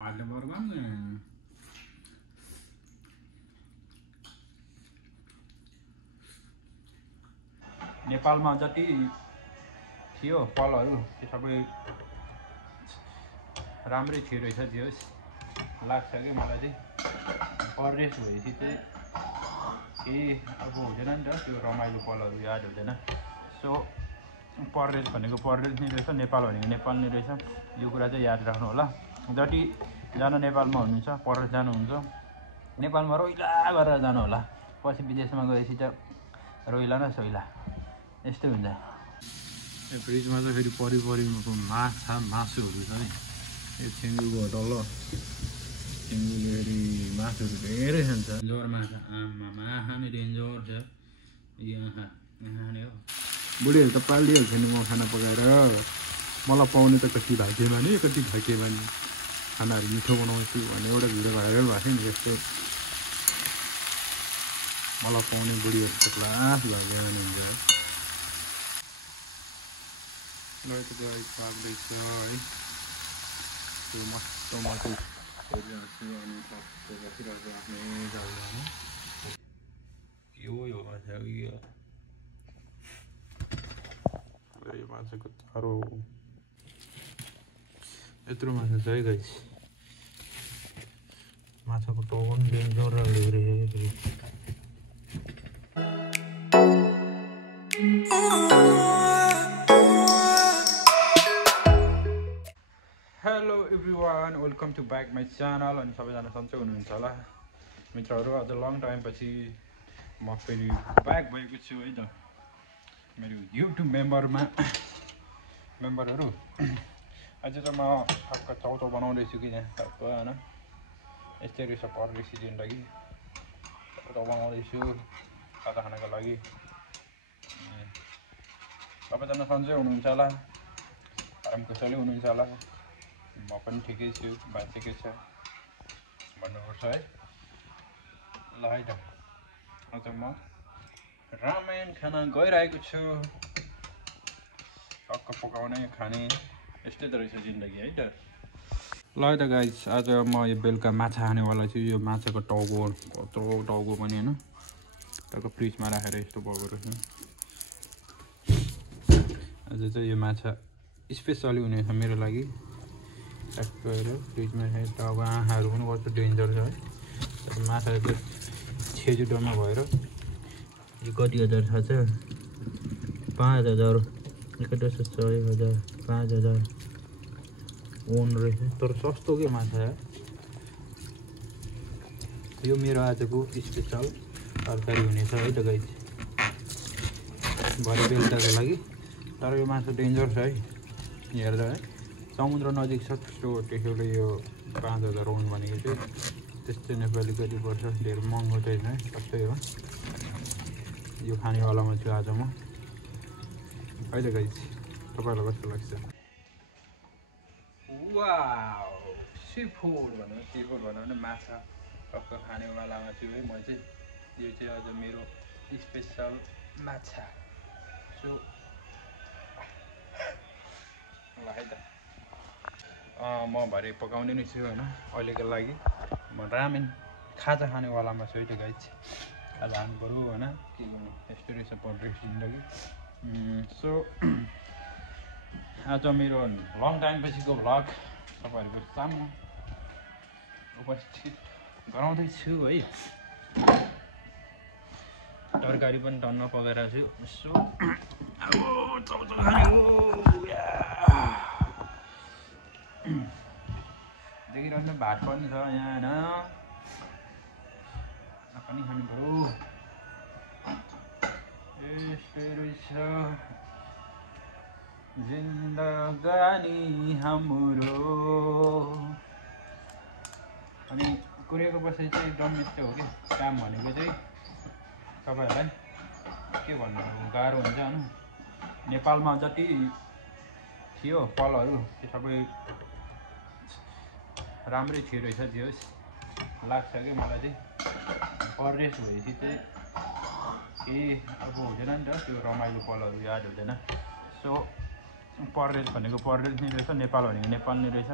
Ada barangnya. नेपालमा जति थियो पलहरू त्यो सबै राम्रै थियो रहेछ त्यो लाग्छ कि मलाई चाहिँ परदेश भएपछि चाहिँ केही अब हुँदैन नि त त्यो रमाइलो पलहरू याद हुँदैन सो परदेश भनेको परदेश नै रहेछ नेपाल भनेको नेपाल नै रहेछ यो कुरा चाहिँ याद राख्नु होला जतिजना नेपालमा हुनुहुन्छ परदेश जानुहुन्छ नेपालमा रोइला गरेर जानु होला पछि विदेशमा गएपछि त रोइला न सोइला यस्तै हुन्छ यो फ्रिजमा चाहिँ फेरि परिपरिको मासुहरू छ है यो छिङ्गुको डल्ल छिङ्गुले फेरि मासुहरू धेरै खान्छ जोर माछा आमा खाने डेन्जर छ यहाँ खाने हो बुढीहरू त पालिहाल्छ नि म खाना पकाएर मलाई पाउने त कति भाग्यमानी कति भाग्यमानी खानाहरू मिठो बनाउँछु भन्ने एउटा भिडियो भाइरल भएको थियो नि जस्तै मलाई पाउने बुढीहरू त क्लास भाग्यमानी हुन्छ है लैको गाई पाक्दैछ है त्यो मस्त मासु हेरिरहेको छु अनि टक्क बसिरहेको छु आफ्नै जग्गामा यो माछा यो माछाको चारो यत्रो माछा छ है गाइस माछाको टाउको पनि डेन्जर हेरे hello everyone welcome to back my channel अनि सबैजना सन्चै हुनुहुन्छ होला मित्रहरू अझ लङ टाइम पछि म फेरि ब्याक भएको छु है त मेरो युट्युब मेम्बरहरू अझ त म ठक्क चाउचाउ बनाउँदैछु कि यहाँ टक्क होइन यस्तै रहेछ परदेशी जिन्दगी चाउचाउ बनाउँदैछु खाजा खानको लागि सबैजना सन्चै हुनुहुन्छ होला आराम कुशलै हुनुहुन्छ होला म पनि ठिकै छु बाँचेकै छ भन्नुपर्छ है ल है त आज म रामायण खान गइरहेको छु टक्क पकाउने खाने यस्तै त रहेछ जिन्दगी है त ल है त गाइस आज म यो बेलुका माछा खानेवाला छु यो माछाको टाउको कत्रो टाउको पनि होइन टक्क फ्रिजमा राखेर यस्तो भएको रहेछ आज चाहिँ यो माछा स्पेसली हुनेछ मेरो लागि टक्क फ्रिजमा टाउको आँखाहरू पनि कस्तो डेन्जर छ है माछा चाहिँ छेजु डम्मा भएर यो कति हजार थाहा छ 5000 एकैटा 6000 5000 ओन रहेछ तर सस्तो के माछा यो मेरो आजको स्पेसल तरकारी हुनेछ है त गाइस भरे बेलुकाको लागि तर यो माछा डेन्जर छ है हेर्दा है समुद्र नजिक छ त्यसैले यो 5000 ओन भनेको चाहिँ त्यस्तै नेपाली कति पर्छ धेरै महँगो चाहिँ है सस्तै हो यो खानेवालामा छु आज म है त गाइस तपाईँलाई कस्तो लाग्छ वाउ सीफुड भनौँ सीफुड भनौँ भने माछा टक्क खानेवालामा छु है म चाहिँ यो चाहिँ आज मेरो स्पेसल माछा सो ल है त म भरे पकाउने नै छु होइन अहिलेको लागि म रामेन खाजा खानेवालामा छु है त गाइस खाजा खानु पऱ्यो होइन के गर्नु यस्तो रहेछ परदेश जिन्दगी सो आज मेरो लङ टाइम पछिको भ्लग तपाईँहरूको सामु उपस्थित गराउँदैछु है तरकारी पनि टन्न पकाइरहेको छु सो अब चाउचाउ खाने हो देखिरहनु भात पनि छ यहाँ होइन पनि खानु पऱ्यो यस्तै रहेछ जिन्दगानी हाम्रो अनि कुरेको बसाइ चाहिँ एकदम यस्तो हो कि काम भनेको चाहिँ तपाईँहरूलाई के भन्नु गाह्रो हुन्छ होइन नेपालमा जति थियो पलहरू त्यो सबै राम्रै थियो रहेछ त्यो लाग्छ कि मलाई चाहिँ परदेश भएपछि चाहिँ केही अब हुँदैन नि त त्यो रमाइलो पलहरू याद हुँदैन सो परदेश भनेको परदेश नै रहेछ नेपाल भनेको नेपाल नै रहेछ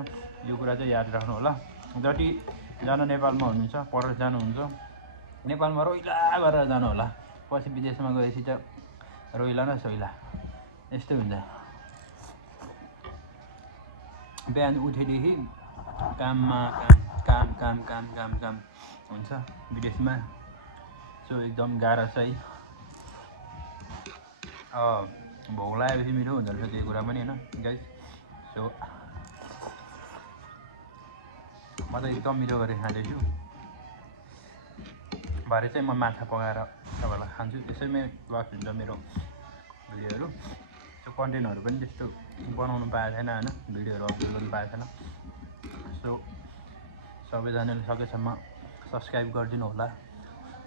यो कुरा चाहिँ याद राख्नु होला जतिजना नेपालमा हुनुहुन्छ परदेश जानुहुन्छ नेपालमा रोइला गरेर जानु होला पछि विदेशमा गएपछि त रोइला न सोइला यस्तै हुन्छ बिहान उठेदेखि काममा काम हुन्छ विदेशमा सो एकदम गाह्रो छ है भोक लागेपछि मिठो हुँदो रहेछ त्यो कुरा पनि होइन गाइस सो म त एकदम मिठो गरेर खाँदैछु भरे चाहिँ म माछा पकाएर तपाईँलाई खान्छु त्यसैमै लस हुन्छ मेरो भिडियोहरू सो कन्टेन्टहरू पनि त्यस्तो बनाउनु पाएको छैन होइन भिडियोहरू अपलोड गर्नु पाएको छैन सो सबैजनाले सकेसम्म सब्सक्राइब गरिदिनु होला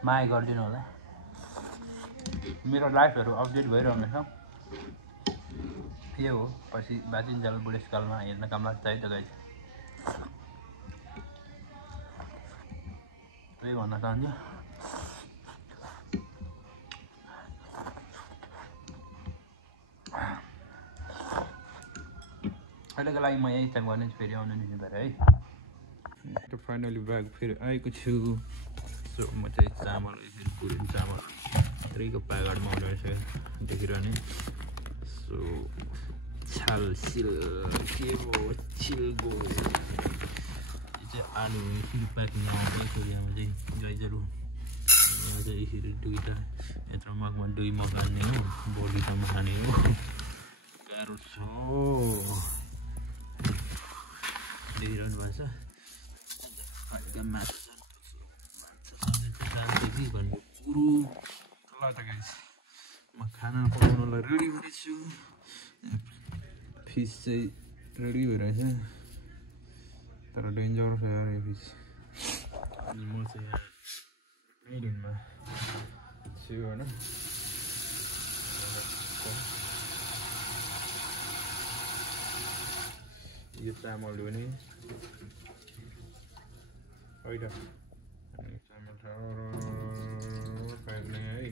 माया गरिदिनु होला मेरो लाइफहरू अपडेट भइरहनेछ यो हो पछि बाँचिन्जेल बुढेसकालमा हेर्न काम लाग्छ है त गाइस त्यही भन्न चाहन्छु अहिलेको लागि म यही टाइम गर्ने फेरि आउनु नि भएर है फाइनली ब्याग फेरि आएको छु सो म चाहिँ चामल फेरि पुरिन चामल त्रिको प्याकेटमा आउँदो रहेछ देखिरहने सो छाल सिल के हो चिलगो यो चाहिँ आलु फेरि प्याकिङ आउँदैछ यहाँ चाहिँ गाइजहरू यहाँ चाहिँ यसरी दुईवटा यत्रो मगमा दुई मग हान्ने हो बडीसम्म खाने हो गाह्रो छ देखिरहनु भएको छ हल्का माछा जान्छ कि भन्ने कुरो ल त गाइस म खाना पकाउनलाई रेडी हुँदैछु फिस चाहिँ रेडी भइरहेछ तर डेन्जर छ यार यो फिस अनि म चाहिँ यहाँ आइडेनमा छु होइन यो चामल पनि होइन चामल फ्याक्ने है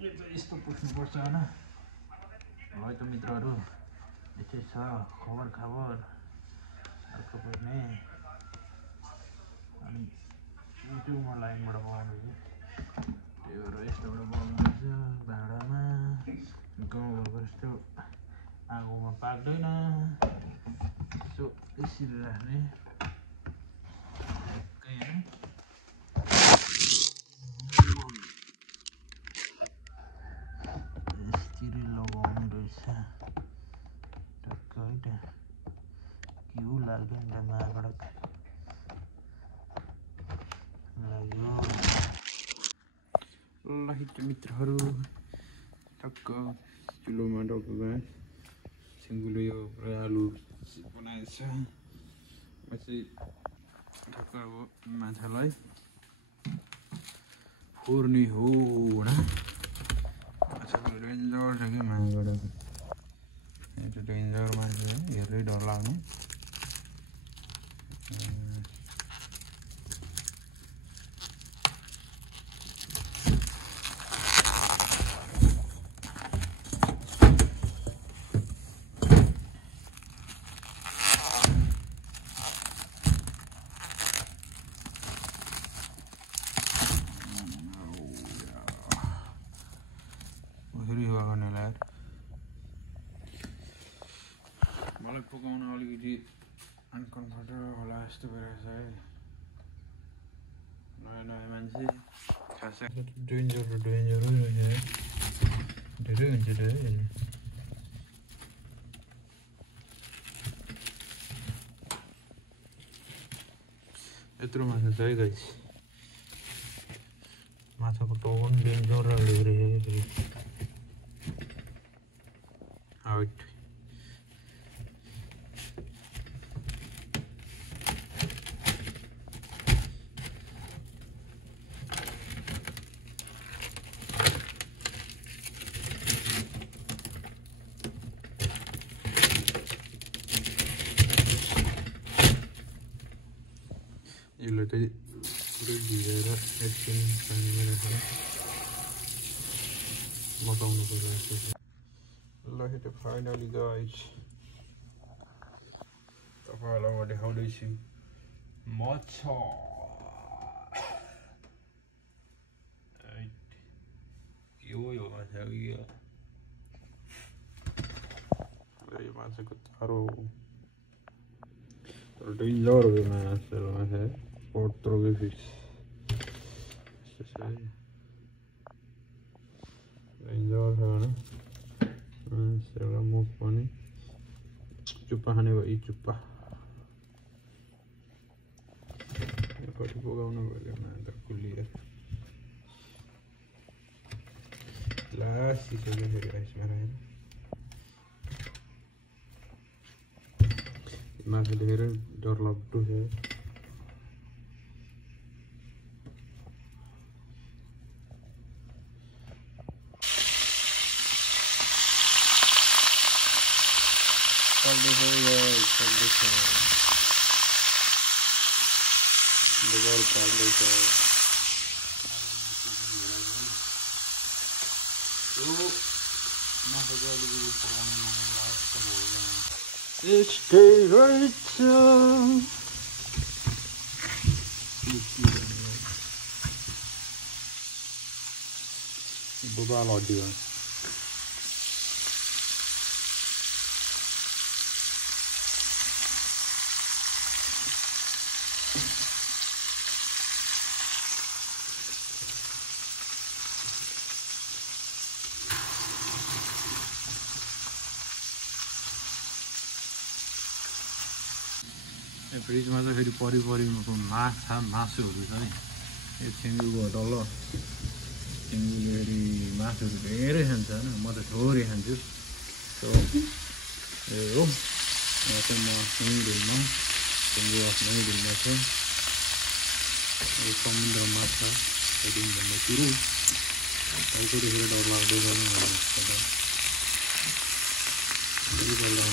यो चाहिँ यस्तो पुस्नुपर्छ होइन है त मित्रहरू यस्तै छ खबर अर्को पर्ने अनि युट्युबमा लाइनबाट बनाउनु त्यही भएर यस्तोबाट बनाउनुपर्छ भाँडामा गाउँघरको जस्तो आगोमा पाक्दैन सो यसरी राख्ने होइन यसरी लगाउनु रहेछ टक्क है त घिउ लाग्दैन त महाबाट लाग्यो ल मित्रहरू टक्क चुलोमा टक्क गएँ सिङ्गुलो यो आलु बनाएछ म चाहिँ टक्क अब माछालाई फोर्ने हो होइन माछाको डेन्जर छ कि माछाबाट यो चाहिँ डेन्जर माछा है हेर्दै डर लाग्ने मलाई पकाउन अलिकति अनकम्फर्टेबल होला जस्तो भइरहेछ है नयाँ मान्छे खास डेन्जर रहेछ है धेरै हुन्छ त है यत्रो माछा छ है गाइस माछाको टाउको पनि डेन्जर रहेछ आउट यसलाई चाहिँ पुरै भिजेर एकछिन पानीमा राखेर मकाउनु पर्छ ल फाइनली गाइस तपाईहरुलाई म देखाउँदैछु माछा यो माछा यो माछाको चारो डेन्जर हो माछा पत्रोको फिस डेन्जर छ भने माछाको मुख पनि चुप्पा खाने भयो चुप्पा कति पकाउनु पर्यो माछा कुलिएर लास्ट सिक्यो फेरि आइसमा राखेर माछा देखेर डरलाग्दो छ It's day right Baba lodi one. फ्रिजमा चाहिँ फेरि परिपरिको मासुहरू छ है यो छिङ्गुको हो तल छिङ्गुले फेरि मासुहरू धेरै खान्छ होइन म त थोरै खान्छु सो यो हो यहाँ चाहिँ म हिउँदिनमा छिङ्गु आफ्नो हिउँदिनमा छ यो समुद्रमा छ दिन भन्ने कुरो अहिले देखेर डर लाग्दै गर्नु भिडियो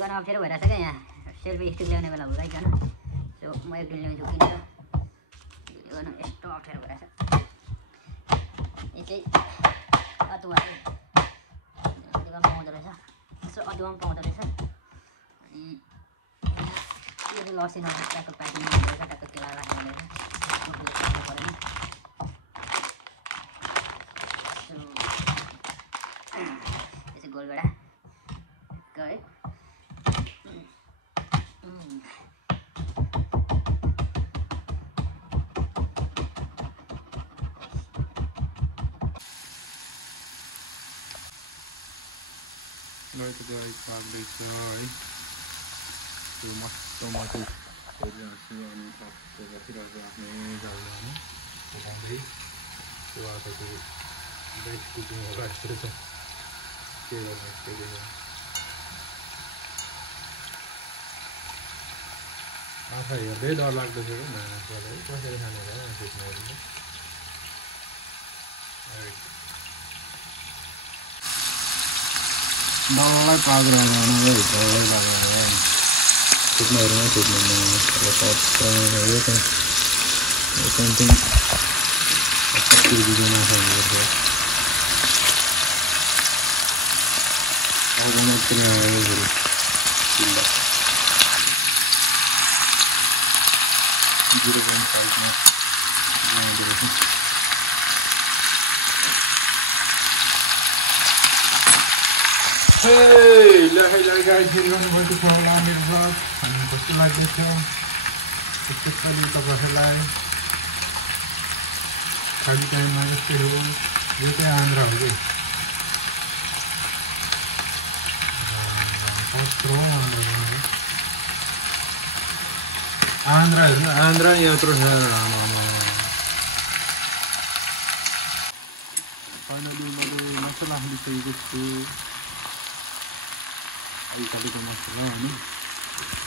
गर्न अप्ठ्यारो भइरहेछ क्या यहाँ सेल्फी स्टिक ल्याउने बेला हुँदैन सो म एक दिन ल्याउँछु किन भिडियो गर्न यस्तो अप्ठ्यारो भइरहेछ यो चाहिँ अदुवा पाउँदो रहेछ यसो अदुवा पनि पाउँदो रहेछ अनि यो चाहिँ लसिन ट्याक्क प्याकिङ गरेर ट्याक्क तेल राख्नु रहेछ परेन यो चाहिँ गोलभेडा है Right guys, पाक्दैछ है त्यो मस्त माथि हेरिरहेको छु अनि टक्क बसिरहेको आफ्नै जग्गामा पकाउँदै त्यो आँखाको ब्याट कुकिङ होला जस्तो छ के गर्नु त्यसले आँखा हेर्दै डर लाग्दो छ क्या मान्छेलाई कसरी खाने र मान्छेले डल्लै पाकिरहेको डल्लै पाकेर छुट्नेहरूमा छुट्नु यो त समथिङ 70 रुपियाँ माछा हुनुपर्छ अब मात्रै आयो फेरि 0.5 मा Hey, hello guys, here on the to follow on the vlog. And just like this show, especially the Bahrain. खाली टाइम में इसके हो ये क्या आंध्रा हो गए आंध्रा यात्रा है फाइनली मैले मसला हालिसकेको छु अलिकतिको मसला अनि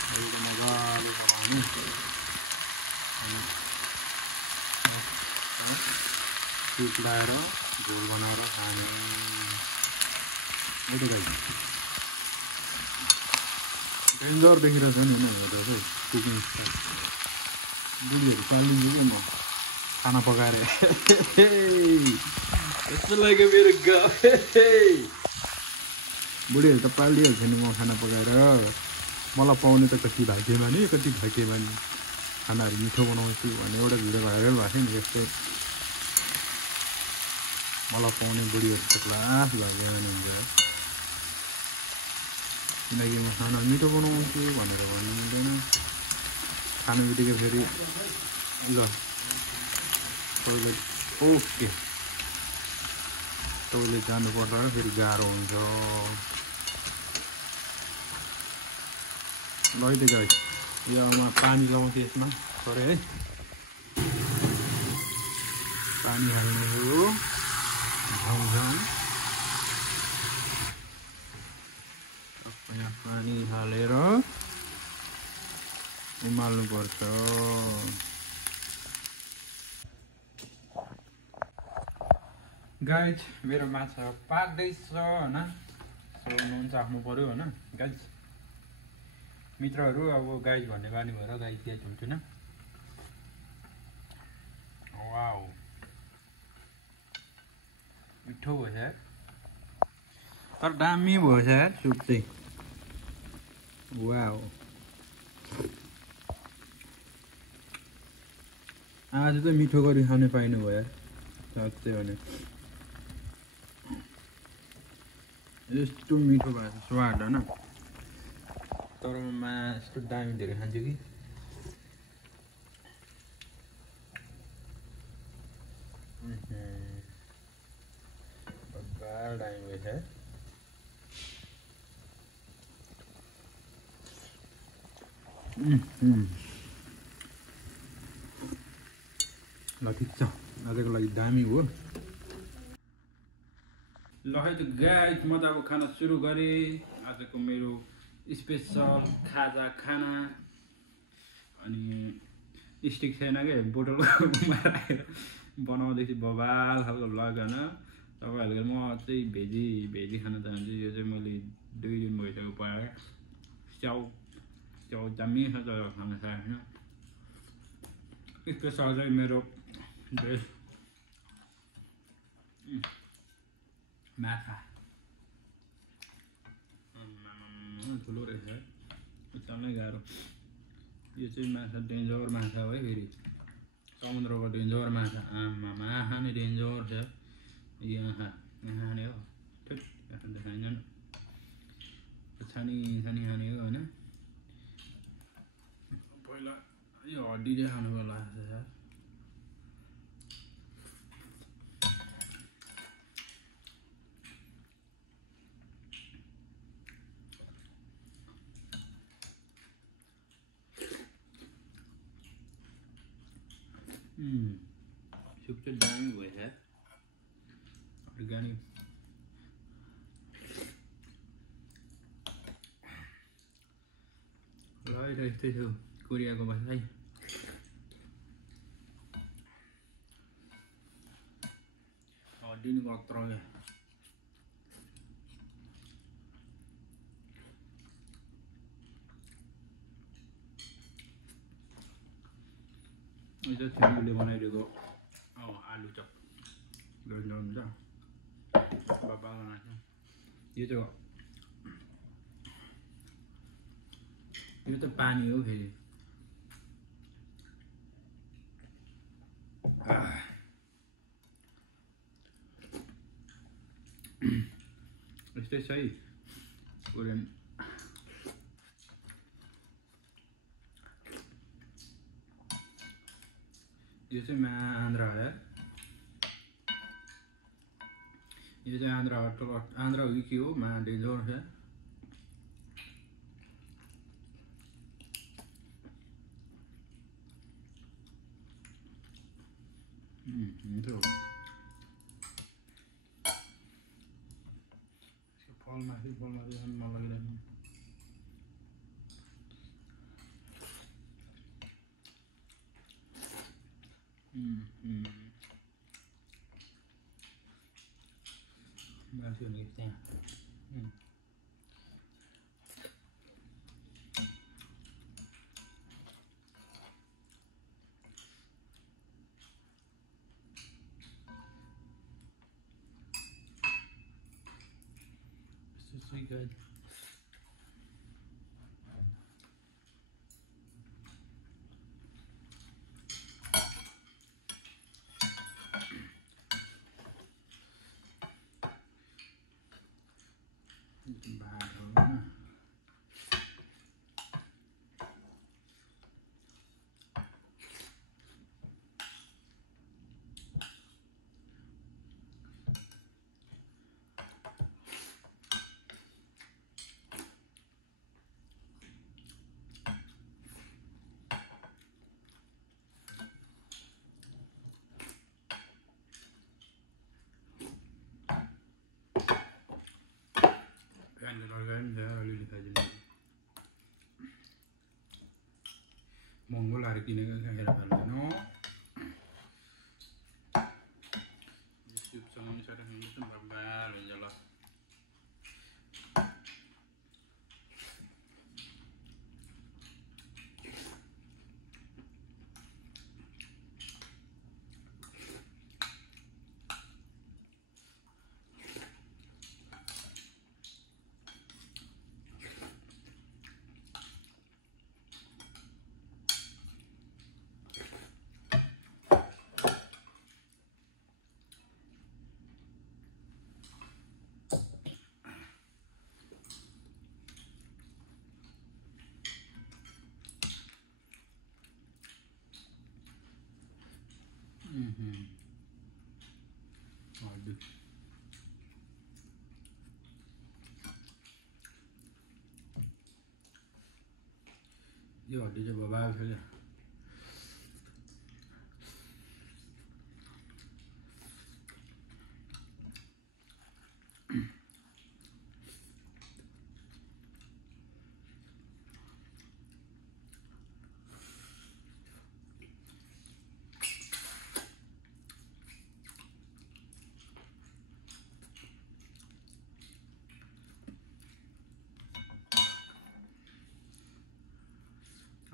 अलिकति मजाले पकाउने सुप लाएर झोल बनाएर खाने डेन्जर देखिरहेको छ नि होइन हेर्दा चाहिँ कुकिङ बुढीहरू पालिदिन्छु कि म खाना पकाएर यस्तो लाग्यो मेरो गाउँ बुढीहरू त पालिदिइहाल्छ नि म खाना पकाएर मलाई पाउने त कति भाग्यमानी कति भाग्यमानी खानाहरू मिठो बनाउँछु भन्ने एउटा भिडियो भाइरल भएको थियो नि यस्तै मलाई पाउने बुढीहरू त क्लास भाग्यमानी हुन्छ किनकि म खाना मिठो बनाउँछु भनेर भन्दैन खाने बित्तिकै फेरि ल टोइलेट ओके टोइलेट जानुपर्छ फेरि गाह्रो हुन्छ ल है त गाइस योमा पानी लगाउँछु यसमा सरी है पानी हाल्नु हो झमझम यहाँ पानी हालेर उमाल्नुपर्छ गाइस मेरो माछा पाक्दैछ होइन सो नुन चाख्नु पर्यो होइन गाइस मित्रहरू अब गाइस भन्ने बानी भएर गाइस गाइस हुन्थेन वाउ मिठो भएछ यार तर दामी भएछ यार सुप चाहिँ वाउ आज चाहिँ मिठो गरी खाने पाइनु भयो यार साँच्चै भने यस्तो मिठो भएको छ स्वाद होइन तर म यस्तो दामी धेरै खान्छु कि दामी भएछ ल ठिक छ आजको लागि दामी हो ल है त गाइस म त अब खाना सुरु गरेँ आजको मेरो स्पेसल खाजा खाना अनि स्टिक छैन क्या बोतलको राखेर बनाउँदैछु बबाल खालको भ्लग होइन तपाईँहरूको म चाहिँ भेजी खाना चाहन्छु यो चाहिँ मैले 2 दिन भइसक्यो पाएँ च्याउ दामी छ तर खाना छैन स्पेसल चाहिँ मेरो भेज माछा ठुलो रहेछ एकदमै गाह्रो यो चाहिँ माछा डेन्जर माछा हो है फेरि समुद्रको डेन्जर माछा माछा नै डेन्जर छ यहाँ खाने हो ठिक यहाँ त खाइँदैन छानी खाने हो होइन पहिला यो हड्डी चाहिँ खानुको लाग्छ यार सुप चाहिँ दामी भएछ अर्ग्यानिक ल यस्तै थियो कोरियाको भाषा है हड्डीको अत्र क्या यो चाहिँ छिमेकीले बनाइदिएको आलु चप हुन्छ बाबा बनाएको यो चाहिँ पानी हो फेरि यस्तै छ है कोरियन यो चाहिँ आन्ध्रा हो यार यो चाहिँ आन्ध्रा हो कि के हो डेन्जर छ मिठो फलमाथि मन लागिरहेको Masih nih ya. This is so good. Kan organ dah lalu dikaji. Mongol hari ini kan saya dapat no. YouTube sama misalnya ini tu berapa jalan. Aduh. Yo, dia coba bawa saja.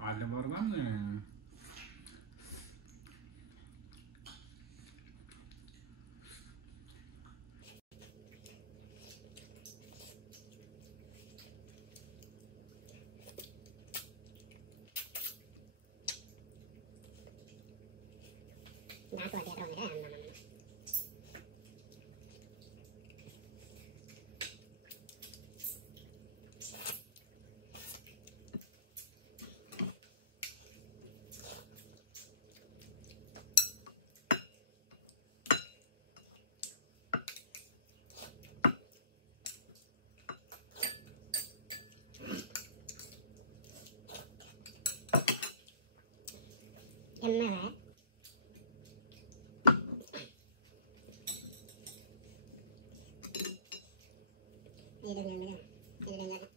Ada borgong ni. Nah, tu ada orang ni. Em mà. Ini dah ni. Ini dah.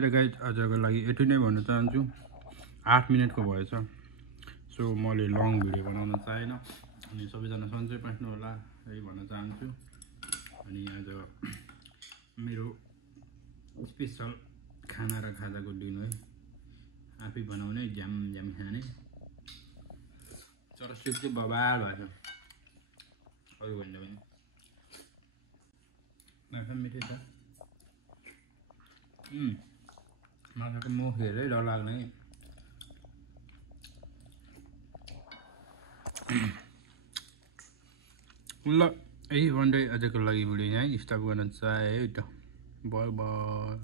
ल guys आजको लागि यति नै भन्न चाहन्छु 8 मिनेटको भएछ so मैले लङ भिडियो बनाउन चाहेन अनि सबैजना सन्चै पाउनु होला यही भन्न चाहन्छु अनि आज मेरो स्पेशल खाना र खाजाको दिन है आफै बनाउने ज्याम ज्याम खाने तर सुप चाहिँ बबाल भएको अरु भन्दा पनि नाफा मिठै छ माछाको मुख हेरै डर लाग्ने ल यही भन्दै आजको लागि भिडियो यहाँ स्टप गर्न चाहे बाई बाई।